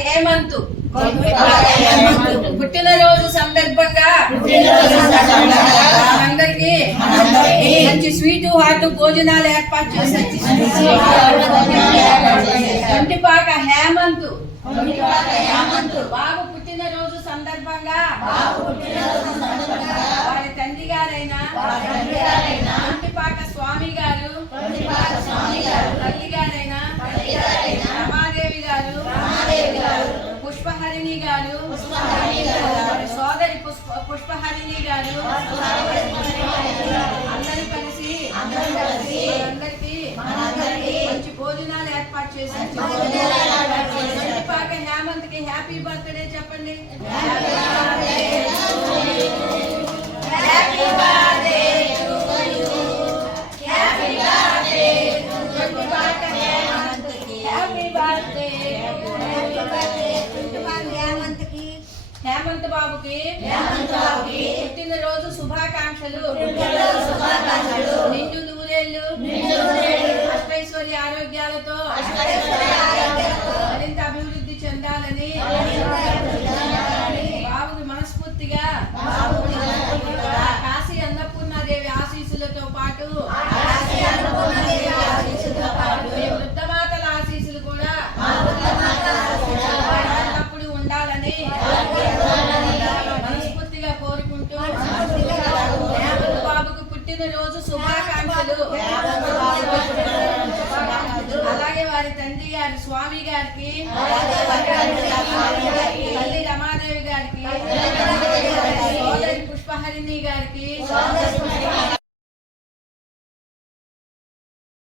హేమంత్ పుట్టినరోజు సందర్భంగా అందరికి మంచి స్వీట్ హాట్ భోజనాలు ఏర్పాటు చేశారు. కంటిపాక హేమంత్ బాబు పుట్టినరోజు సందర్భంగా వారి తండ్రి గారైన కంటిపాక స్వామి గారు, తల్లి గారైన రమాదేవి గారు, పుష్పహరిణి గారు, సోదరి పుష్పహరిణి గారు అందరూ కలిసి అందరికి మంచి భోజనాలు ఏర్పాటు చేశారు. కంటిపాక హేమంత్ కి హ్యాపీ బర్త్డే చెప్పండి. హేమంత్ బాబుకి పుట్టినరోజు శుభాకాంక్షలు. నిండు నూరేళ్లు అష్టైశ్వర్య ఆరోగ్యాలతో మరింత అభివృద్ధి చెందాలని బాబుకి మనస్ఫూర్తిగా కాశీ అన్నపూర్ణాదేవి ఆశీస్సులతో పాటు వృద్ధమాతల ఆశీస్సులు కూడా అప్పుడు ఉండాలని మనస్ఫూర్తిగా కోరుకుంటూ హేమంత్ బాబుకు పుట్టినరోజు శుభాకాంక్షలు. అలాగే వారి తండ్రి గారి స్వామి గారికి, తల్లి రమాదేవి గారికి, సోదరి పుష్పహరిణి గారికి